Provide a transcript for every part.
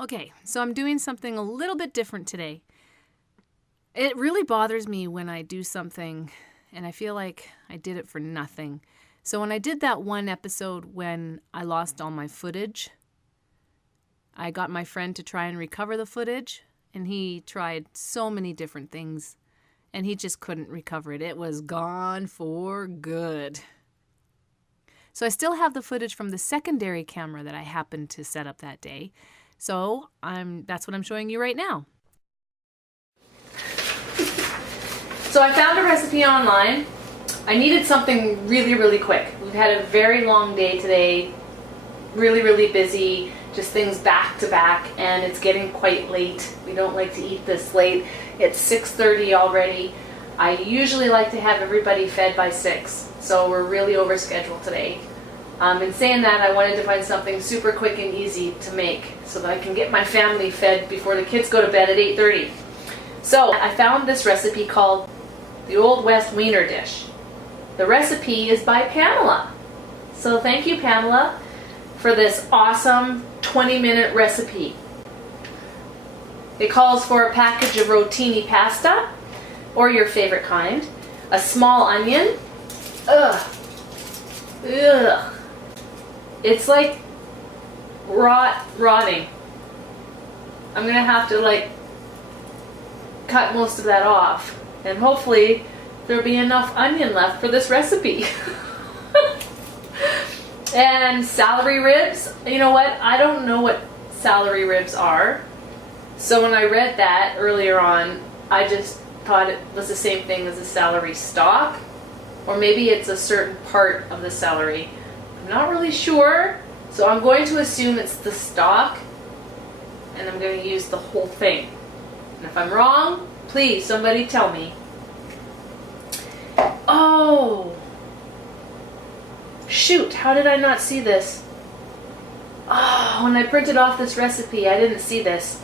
Okay, so I'm doing something a little bit different today. It really bothers me when I do something and I feel like I did it for nothing. So when I did that one episode when I lost all my footage, I got my friend to try and recover the footage, and he tried so many different things, and he just couldn't recover it. It was gone for good. So I still have the footage from the secondary camera that I happened to set up that day. So that's what I'm showing you right now. So I found a recipe online. I needed something really, really quick. We've had a very long day today, really, really busy, just things back to back, and it's getting quite late. We don't like to eat this late. It's 6:30 already. I usually like to have everybody fed by 6, so we're really over scheduled today. In saying that, I wanted to find something super quick and easy to make so that I can get my family fed before the kids go to bed at 8:30. So I found this recipe called the Old West Weiner Dish. The recipe is by Pamela. So thank you, Pamela, for this awesome 20-minute recipe. It calls for a package of rotini pasta, or your favorite kind, a small onion. Ugh. It's like rotting. I'm gonna have to cut most of that off, and hopefully there'll be enough onion left for this recipe. And celery ribs. You know what? I don't know what celery ribs are. So when I read that earlier on, I just thought it was the same thing as a celery stalk, or maybe it's a certain part of the celery. I'm not really sure, so I'm going to assume it's the stalk, and I'm going to use the whole thing. And if I'm wrong, please somebody tell me. Oh! Shoot, how did I not see this? Oh, when I printed off this recipe, I didn't see this.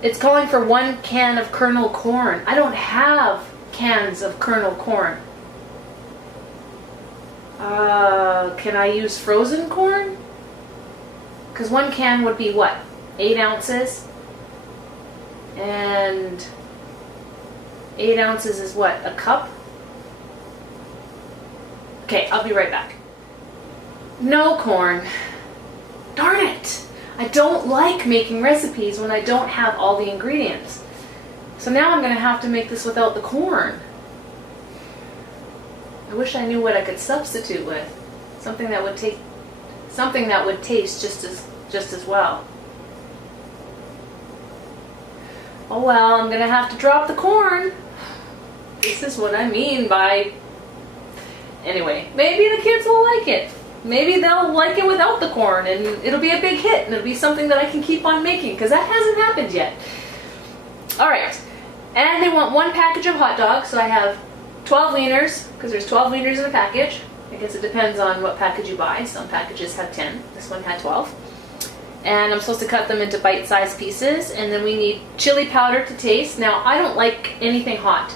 It's calling for 1 can of kernel corn. I don't have cans of kernel corn. Can I use frozen corn? Because 1 can would be what? 8 ounces? And 8 ounces is what? A cup? Okay, I'll be right back. No corn. Darn it! I don't like making recipes when I don't have all the ingredients. So now I'm going to have to make this without the corn. I wish I knew what I could substitute with. Something that would taste just as well. Oh well, I'm going to have to drop the corn. This is what I mean by... Anyway, maybe the kids will like it. Maybe they'll like it without the corn, and it'll be a big hit, and it'll be something that I can keep on making, because that hasn't happened yet. Alright, and they want 1 package of hot dogs, so I have 12 wieners, because there's 12 wieners in a package. I guess it depends on what package you buy. Some packages have 10. This one had 12. And I'm supposed to cut them into bite-sized pieces, and then we need chili powder to taste. Now, I don't like anything hot.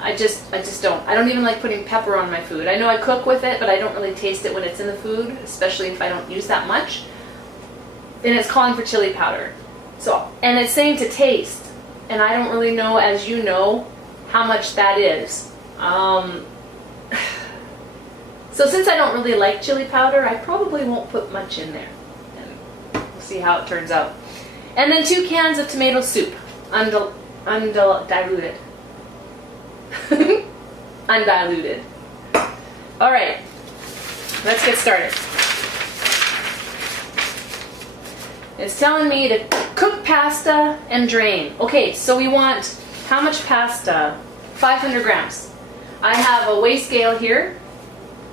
I just don't. I don't even like putting pepper on my food. I know I cook with it, but I don't really taste it when it's in the food, especially if I don't use that much. And it's calling for chili powder. So, and it's saying to taste, and I don't really know, as you know, how much that is. So since I don't really like chili powder, I probably won't put much in there. And we'll see how it turns out. And then 2 cans of tomato soup, undiluted. Undiluted. Alright, let's get started. It's telling me to cook pasta and drain. Okay, so we want how much pasta? 500 grams. I have a weigh scale here.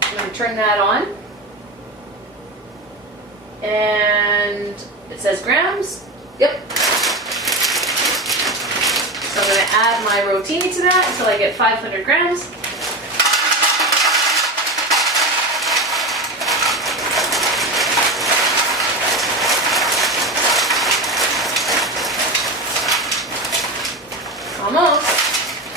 I'm going to turn that on. And it says grams. Yep. So I'm going to add my rotini to that until I get 500 grams. Almost.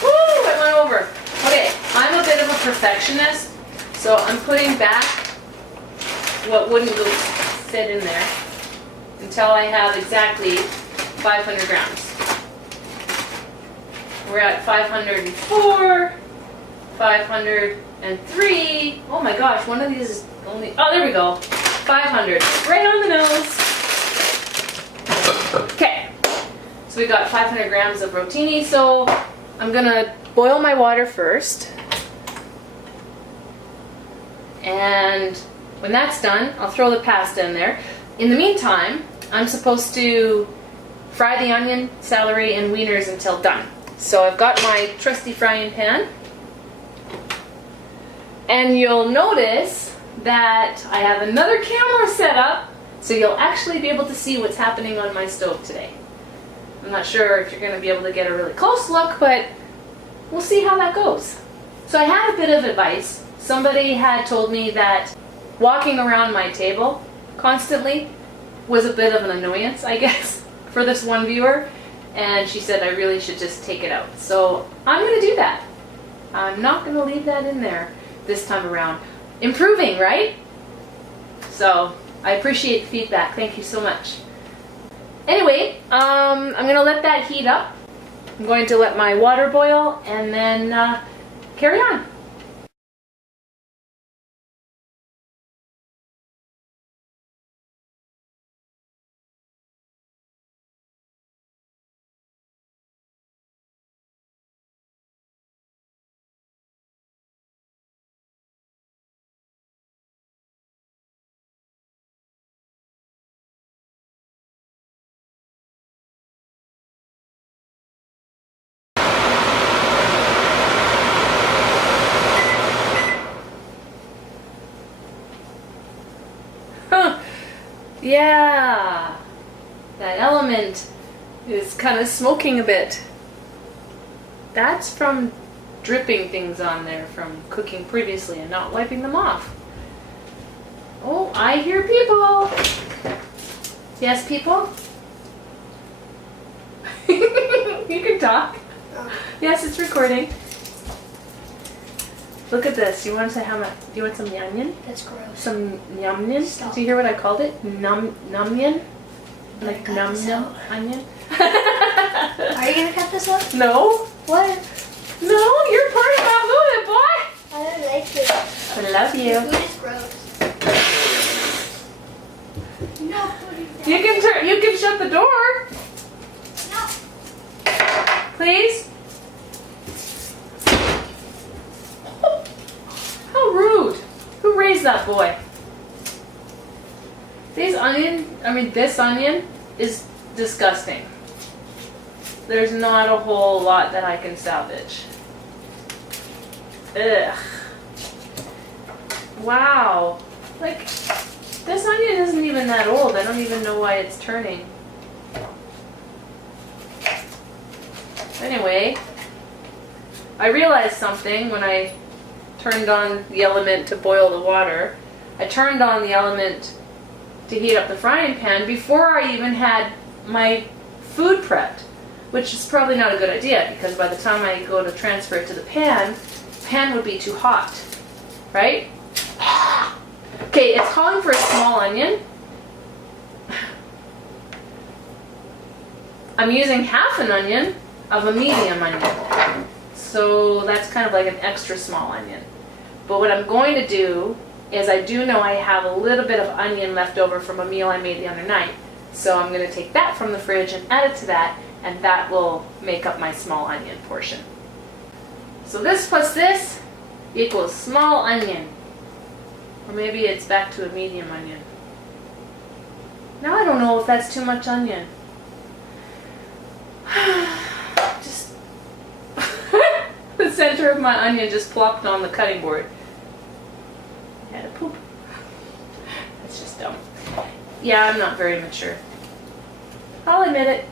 Woo! It went over. Okay, I'm a bit of a perfectionist, so I'm putting back what wouldn't go fit in there until I have exactly 500 grams. We're at 504, 503. Oh my gosh, one of these is only, oh, there we go. 500, right on the nose. Okay, so we got 500 grams of rotini. So I'm gonna boil my water first. And when that's done, I'll throw the pasta in there. In the meantime, I'm supposed to fry the onion, celery, and wieners until done. So I've got my trusty frying pan. And you'll notice that I have another camera set up, so you'll actually be able to see what's happening on my stove today. I'm not sure if you're going to be able to get a really close look, but we'll see how that goes. So I had a bit of advice. Somebody had told me that walking around my table constantly was a bit of an annoyance, I guess, for this one viewer. And she said I really should just take it out. So I'm going to do that. I'm not going to leave that in there this time around. Improving, right? So I appreciate the feedback. Thank you so much. Anyway, I'm going to let that heat up. I'm going to let my water boil and then carry on. Yeah, that element is kind of smoking a bit. That's from dripping things on there from cooking previously and not wiping them off. Oh, I hear people. Yes, people? You can talk. Yes, it's recording. Look at this. You want to how much? Do you want some onion? That's gross. Some onion? Stop. Do you hear what I called it? Onion? Like num onion? Are you gonna cut this up? No. What? No, you're part of my movie, boy. I don't like it. I love you. Food is gross. No, food is You can turn. You can shut the door, No. please. How rude! Who raised that boy? This onion is disgusting. There's not a whole lot that I can salvage. Ugh. Wow. Like, this onion isn't even that old. I don't even know why it's turning. Anyway, I realized something when I turned on the element to boil the water. I turned on the element to heat up the frying pan before I even had my food prepped, which is probably not a good idea because by the time I go to transfer it to the pan would be too hot, right? Okay, it's calling for a small onion. I'm using half an onion of a medium onion. So that's kind of like an extra small onion. But what I'm going to do is I do know I have a little bit of onion left over from a meal I made the other night. So I'm going to take that from the fridge and add it to that, and that will make up my small onion portion. So this plus this equals small onion. Or maybe it's back to a medium onion. Now I don't know if that's too much onion. Just the center of my onion just plopped on the cutting board. I had to poop. That's just dumb. Yeah, I'm not very mature. I'll admit it.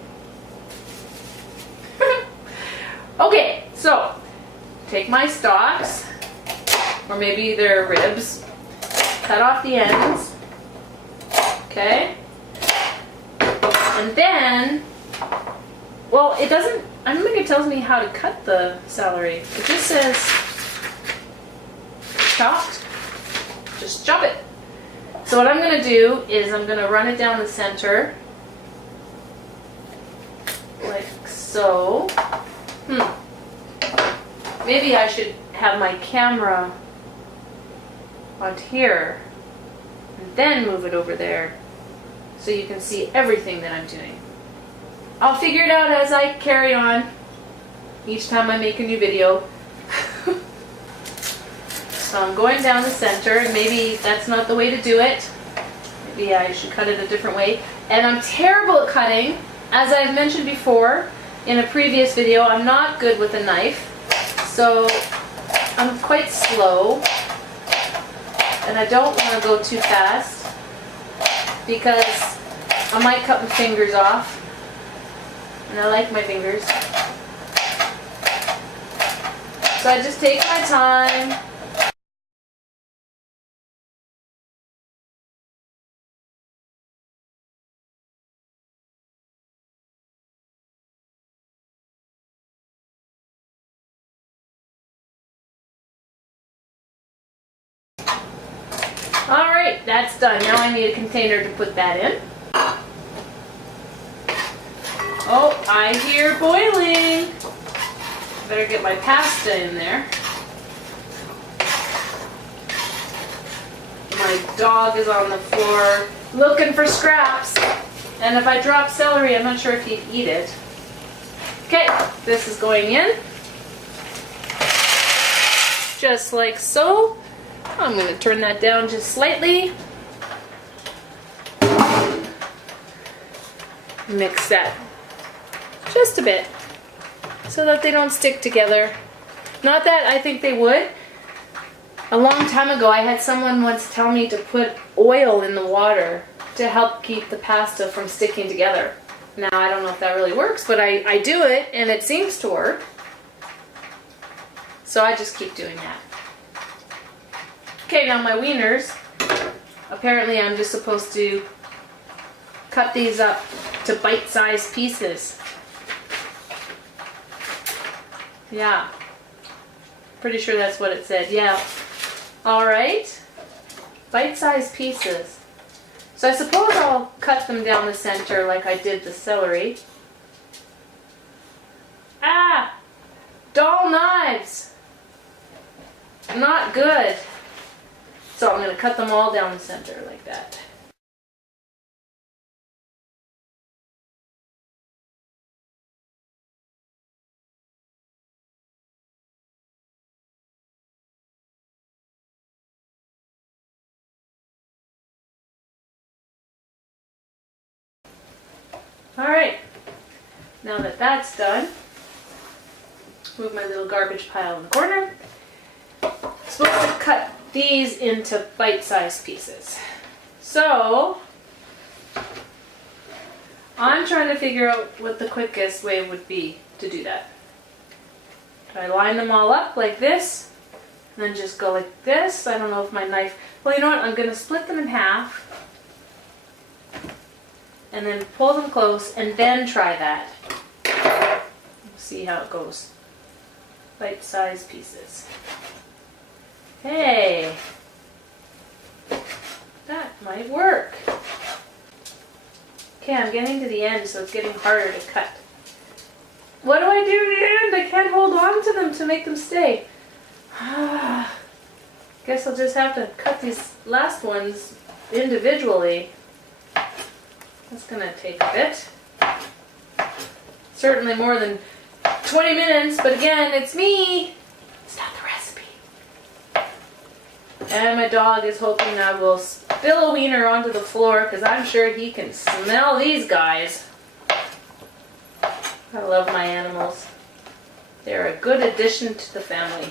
Okay, so take my stalks, or maybe they're ribs, cut off the ends, okay? And then, well, it doesn't, I don't think it tells me how to cut the celery. It just says chopped. Just chop it. So what I'm going to do is I'm going to run it down the center So, maybe I should have my camera on here and then move it over there so you can see everything that I'm doing. I'll figure it out as I carry on each time I make a new video. So I'm going down the center, and maybe that's not the way to do it. Maybe I should cut it a different way. And I'm terrible at cutting. As I've mentioned before in a previous video, I'm not good with a knife. So I'm quite slow. And I don't want to go too fast because I might cut my fingers off. And I like my fingers. So I just take my time. Alright, that's done. Now I need a container to put that in. Oh, I hear boiling. Better get my pasta in there. My dog is on the floor looking for scraps. And if I drop celery, I'm not sure if he'd eat it. Okay, this is going in. Just like so. I'm going to turn that down just slightly. Mix that just a bit so that they don't stick together. Not that I think they would. A long time ago I had someone once tell me to put oil in the water to help keep the pasta from sticking together. Now I don't know if that really works, but I do it and it seems to work. So I just keep doing that. Okay, now my wieners, apparently I'm just supposed to cut these up to bite-sized pieces. Yeah, pretty sure that's what it said, yeah. Alright, bite-sized pieces. So I suppose I'll cut them down the center like I did the celery. Ah! Dull knives! Not good. So I'm going to cut them all down the center like that. Alright, now that that's done, move my little garbage pile in the corner. I'm supposed to cut these into bite-sized pieces. So, I'm trying to figure out what the quickest way would be to do that. Do I line them all up like this, and then just go like this? I don't know if my knife... Well, you know what? I'm going to split them in half, and then pull them close, and then try that. See how it goes. Bite-sized pieces. Hey, that might work. Okay, I'm getting to the end, so it's getting harder to cut. What do I do at the end? I can't hold on to them to make them stay. Guess I'll just have to cut these last ones individually. That's gonna take a bit. Certainly more than 20 minutes, but again, it's me. It's not the recipe. And my dog is hoping I will spill a wiener onto the floor because I'm sure he can smell these guys. I love my animals. They're a good addition to the family.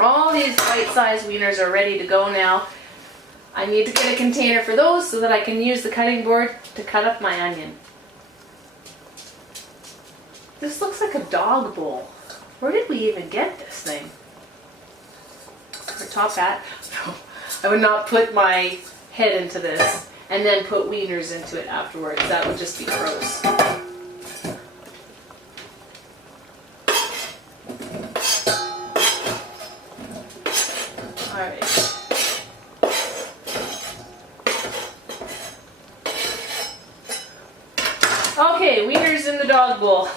All these bite-sized wieners are ready to go now. I need to get a container for those so that I can use the cutting board to cut up my onion. This looks like a dog bowl. Where did we even get this thing? Or top hat? No, I would not put my head into this and then put wieners into it afterwards. That would just be gross. Alright. Okay, wieners in the dog bowl.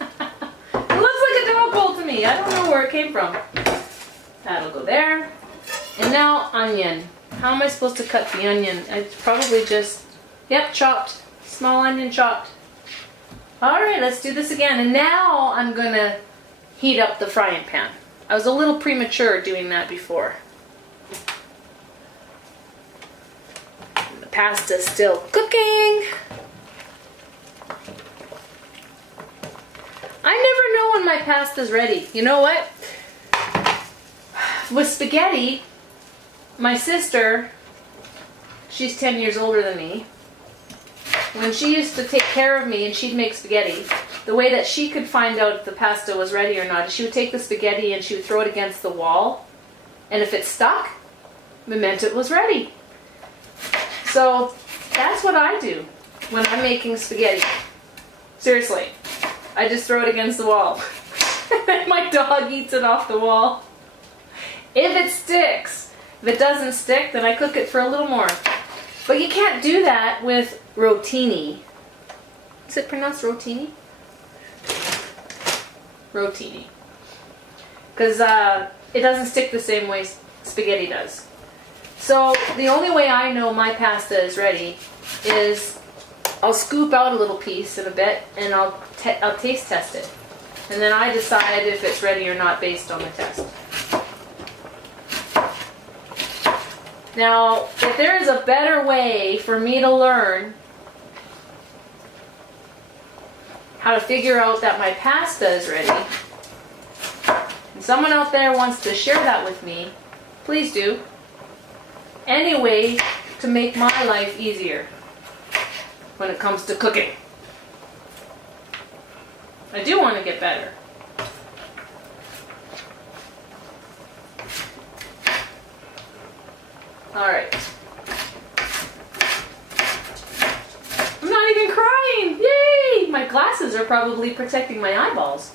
It looks like a dog bowl to me. I don't know where it came from. That'll go there. And now onion. How am I supposed to cut the onion? It's probably just, yep, chopped. Small onion chopped. Alright, let's do this again. And now I'm going to heat up the frying pan. I was a little premature doing that before. The pasta's still cooking. I never know when my pasta's ready. You know what? With spaghetti, my sister, she's 10 years older than me, when she used to take care of me and she'd make spaghetti, the way that she could find out if the pasta was ready or not is she would take the spaghetti and she would throw it against the wall, and if it stuck, it meant it was ready. So that's what I do when I'm making spaghetti. Seriously, I just throw it against the wall. My dog eats it off the wall. If it sticks. If it doesn't stick, then I cook it for a little more. But you can't do that with rotini. Is it pronounced rotini? Rotini. Because it doesn't stick the same way spaghetti does. So the only way I know my pasta is ready is I'll scoop out a little piece in a bit and I'll taste test it. And then I decide if it's ready or not based on the test. Now, if there is a better way for me to learn how to figure out that my pasta is ready, and someone out there wants to share that with me, please do. Any way to make my life easier when it comes to cooking. I do want to get better. Alright. I'm not even crying! Yay! My glasses are probably protecting my eyeballs.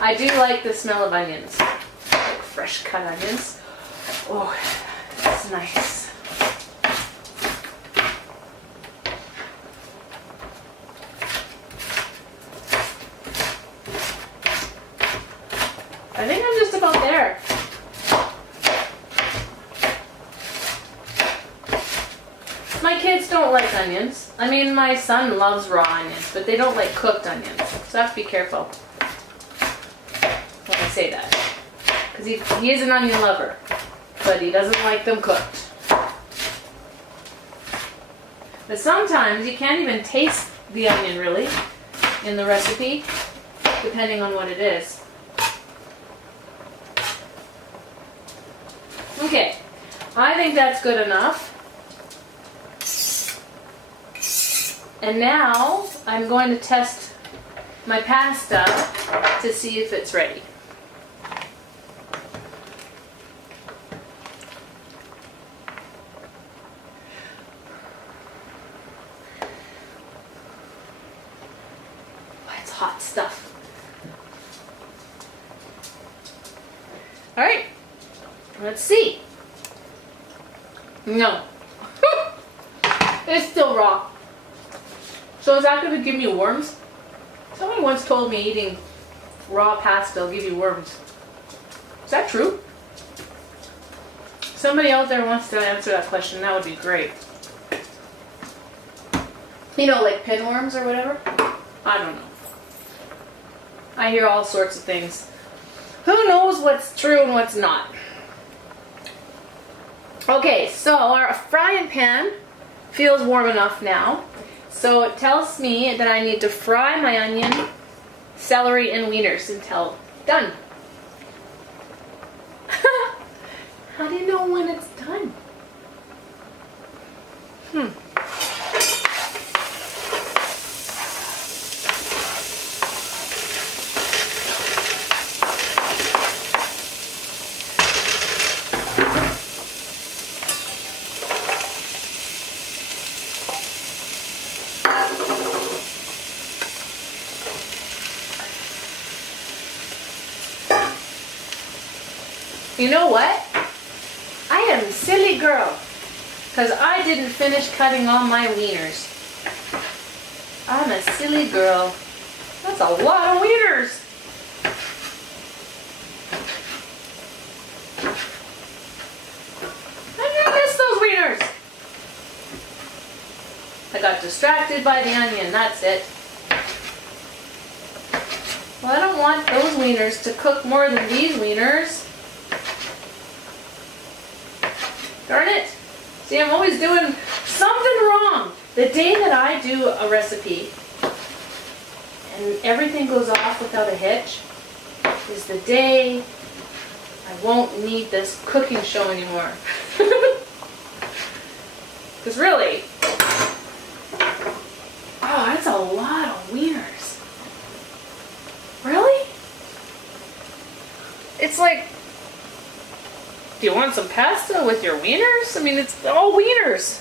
I do like the smell of onions. Like fresh cut onions. Oh, that's nice. I think I'm just about there. My kids don't like onions. I mean, my son loves raw onions, but they don't like cooked onions. So I have to be careful when I say that. Because he is an onion lover, but he doesn't like them cooked. But sometimes you can't even taste the onion really in the recipe, depending on what it is. Okay, I think that's good enough. And now I'm going to test my pasta to see if it's ready. It's hot stuff. All right, let's see. No, it's still raw. So is that going to give me worms? Someone once told me eating raw pasta will give you worms. Is that true? Somebody out there wants to answer that question. That would be great. You know, like pinworms or whatever? I don't know. I hear all sorts of things. Who knows what's true and what's not? Okay, so our frying pan feels warm enough now. So it tells me that I need to fry my onion, celery, and wieners until done. How do you know when it's done? You know what? I am a silly girl because I didn't finish cutting all my wieners. I'm a silly girl. That's a lot of wieners. How did I miss those wieners? I got distracted by the onion, that's it. Well, I don't want those wieners to cook more than these wieners. Darn it. See, I'm always doing something wrong. The day that I do a recipe and everything goes off without a hitch is the day I won't need this cooking show anymore. Because really, oh, that's a lot of wieners. Really? It's like, do you want some pasta with your wieners? I mean, it's all wieners.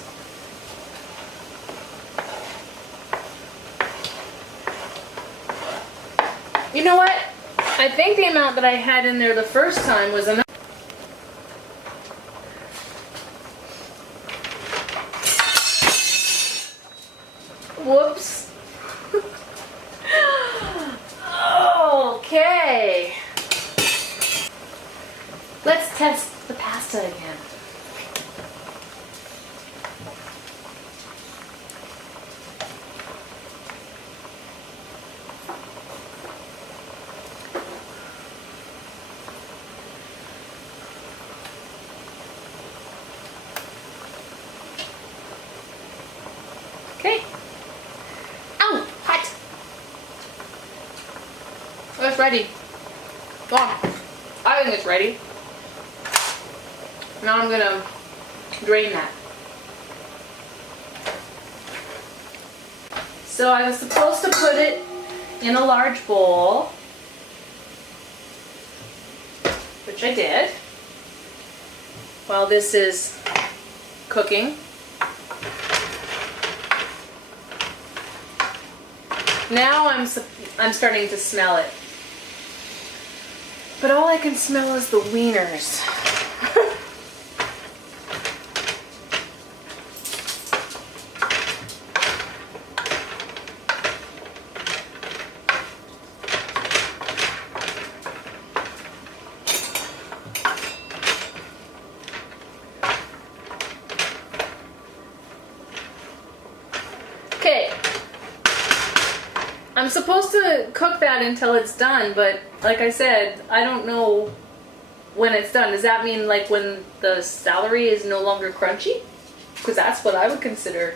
You know what? I think the amount that I had in there the first time was enough. Whoops. Okay. Let's test the pasta again. Okay. Ow! Hot! Oh, it's ready. Go on. I think it's ready. Now I'm gonna drain that. So I was supposed to put it in a large bowl, which I did, while this is cooking. Now I'm starting to smell it. But all I can smell is the wieners. Okay. I'm supposed to cook that until it's done, but like I said, I don't know when it's done. Does that mean like when the celery is no longer crunchy? Because that's what I would consider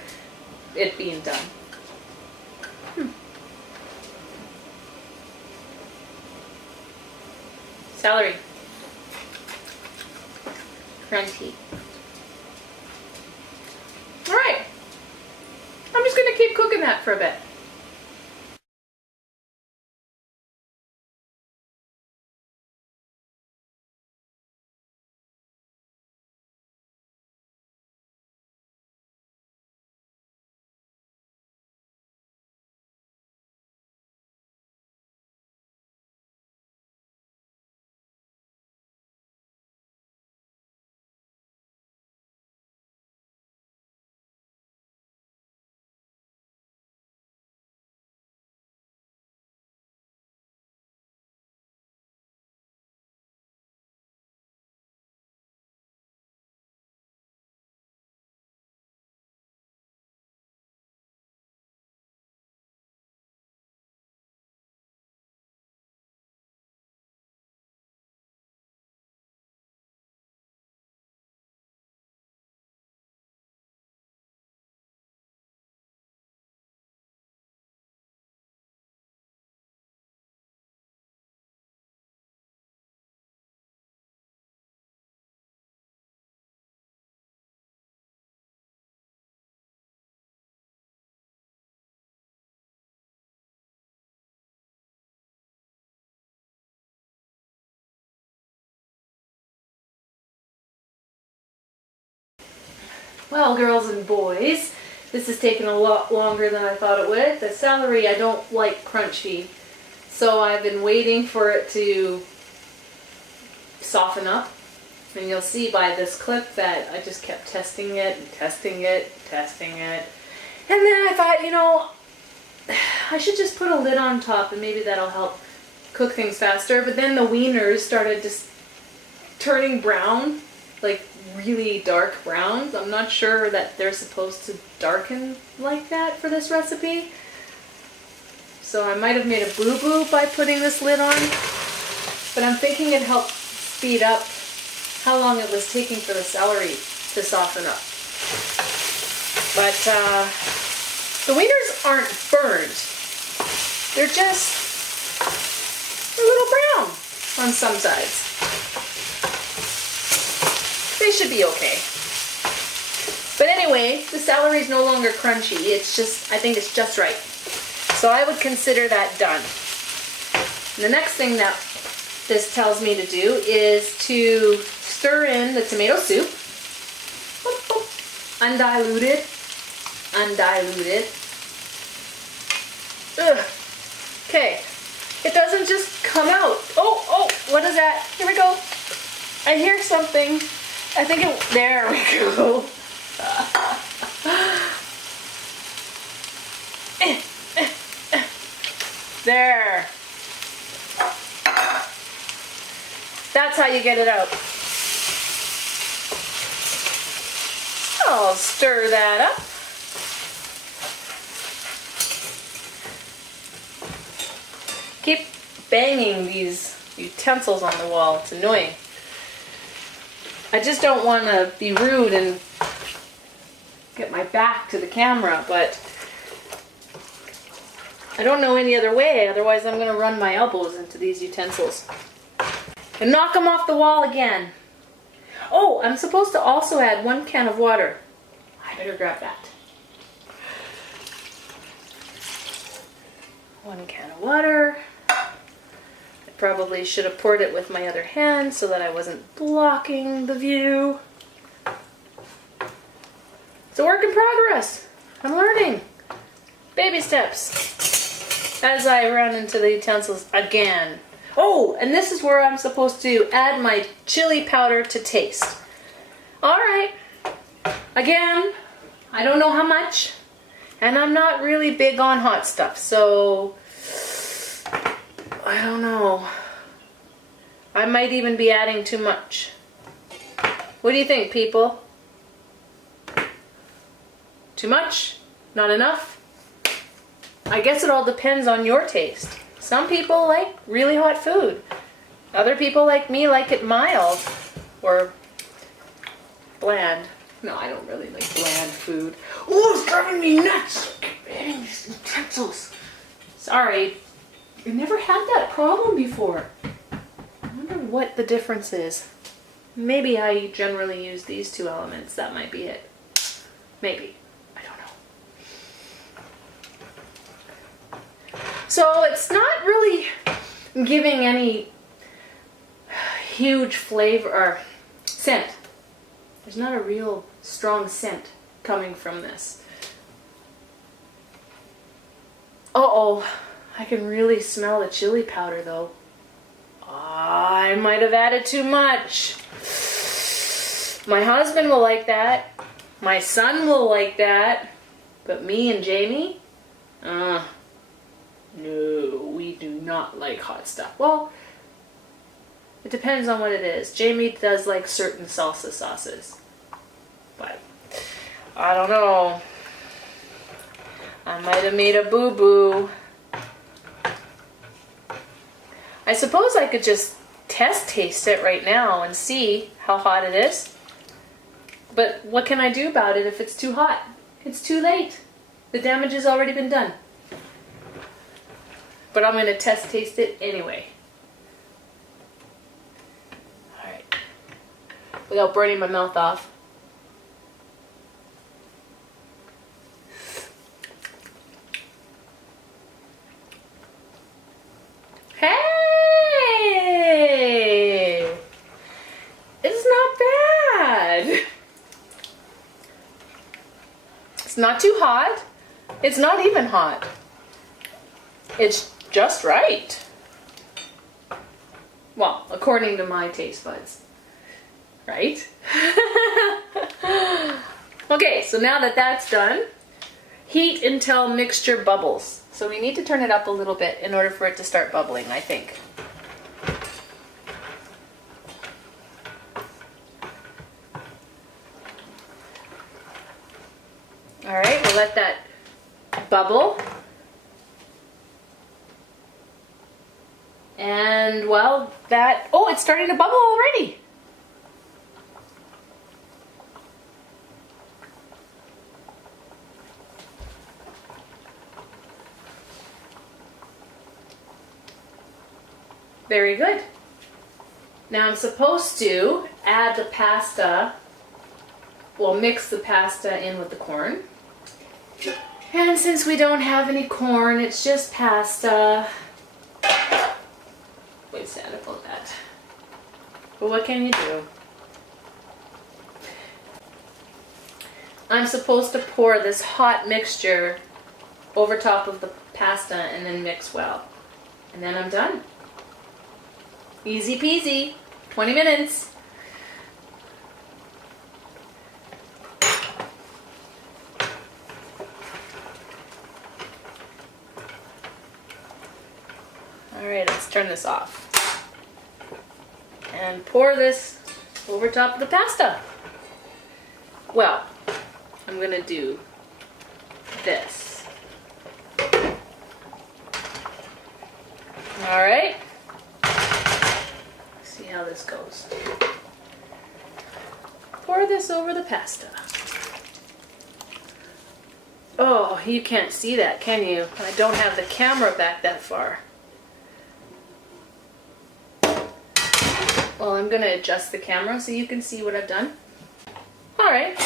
it being done. Celery. Crunchy. Alright. I'm just going to keep cooking that for a bit. Well, girls and boys, this has taken a lot longer than I thought it would. The celery I don't like crunchy, so I've been waiting for it to soften up And you'll see by this clip that I just kept testing it and testing it and testing it. And then I thought, you know, I should just put a lid on top and maybe that'll help cook things faster. But then the wieners started just turning brown, like really dark browns. I'm not sure that they're supposed to darken like that for this recipe. So I might have made a boo-boo by putting this lid on. But I'm thinking it helped speed up how long it was taking for the celery to soften up. But the wieners aren't burned. They're just a little brown on some sides. They should be okay. But anyway, the celery is no longer crunchy. It's just, I think it's just right. So I would consider that done. And the next thing that this tells me to do is to stir in the tomato soup. Undiluted. Undiluted. Ugh. Okay. It doesn't just come out. Oh, what is that? Here we go. I hear something. I think it, there we go. There. That's how you get it out. I'll stir that up. Keep banging these utensils on the wall. It's annoying. I just don't want to be rude and get my back to the camera, but I don't know any other way. Otherwise, I'm going to run my elbows into these utensils and knock them off the wall again. Oh, I'm supposed to also add 1 can of water. I better grab that. 1 can of water. I probably should have poured it with my other hand so that I wasn't blocking the view. It's a work in progress. I'm learning. Baby steps. As I run into the utensils again. Oh, and this is where I'm supposed to add my chili powder to taste. Alright. Again, I don't know how much. And I'm not really big on hot stuff, so I don't know. I might even be adding too much. What do you think, people? Too much? Not enough? I guess it all depends on your taste. Some people like really hot food. Other people like me like it mild or bland. No, I don't really like bland food. Oh, it's driving me nuts! Hitting these utensils. Sorry. I never had that problem before. I wonder what the difference is. Maybe I generally use these 2 elements. That might be it. Maybe. I don't know. So it's not really giving any huge flavor or scent. There's not a real strong scent coming from this. Uh-oh, I can really smell the chili powder though. I might have added too much. My husband will like that. My son will like that. But me and Jamie? No, we do not like hot stuff. Well, it depends on what it is. Jamie does like certain salsa sauces. But I don't know. I might have made a boo-boo. I suppose I could just test taste it right now and see how hot it is. But what can I do about it if it's too hot? It's too late. The damage has already been done. But I'm going to test taste it anyway. Alright. Without burning my mouth off. Hey! It's not bad. It's not too hot. It's not even hot. It's just right. Well, according to my taste buds. Right? Okay, so now that that's done, heat until mixture bubbles. So we need to turn it up a little bit in order for it to start bubbling, I think. All right, we'll let that bubble. And well, oh, it's starting to bubble already. Very good. Now I'm supposed to add the pasta, well, mix the pasta in with the corn. And since we don't have any corn, it's just pasta. Wait, sad about that. But what can you do? I'm supposed to pour this hot mixture over top of the pasta and then mix well. And then I'm done. Easy peasy, 20 minutes. All right, let's turn this off. And pour this over top of the pasta. Well, I'm gonna do this. All right. See how this goes. Pour this over the pasta. Oh, you can't see that, can you? I don't have the camera back that far. Well, I'm gonna adjust the camera so you can see what I've done. All right.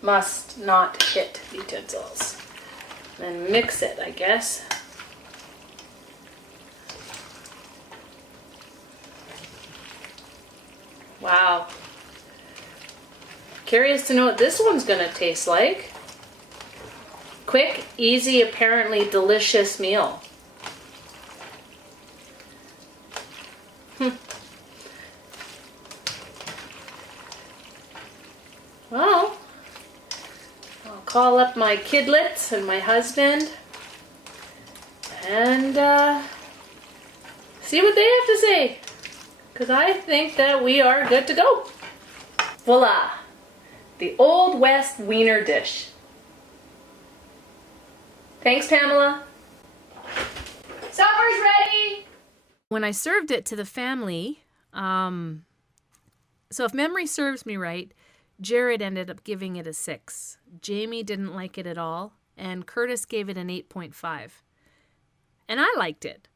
Must not hit utensils. Then mix it, I guess. Wow. Curious to know what this one's gonna taste like. Quick, easy, apparently delicious meal. Well, I'll call up my kidlets and my husband and see what they have to say. Because I think that we are good to go. Voila! The Old West Weiner Dish. Thanks, Pamela. Supper's ready! When I served it to the family, so if memory serves me right, Jared ended up giving it a 6. Jamie didn't like it at all, and Curtis gave it an 8.5. And I liked it.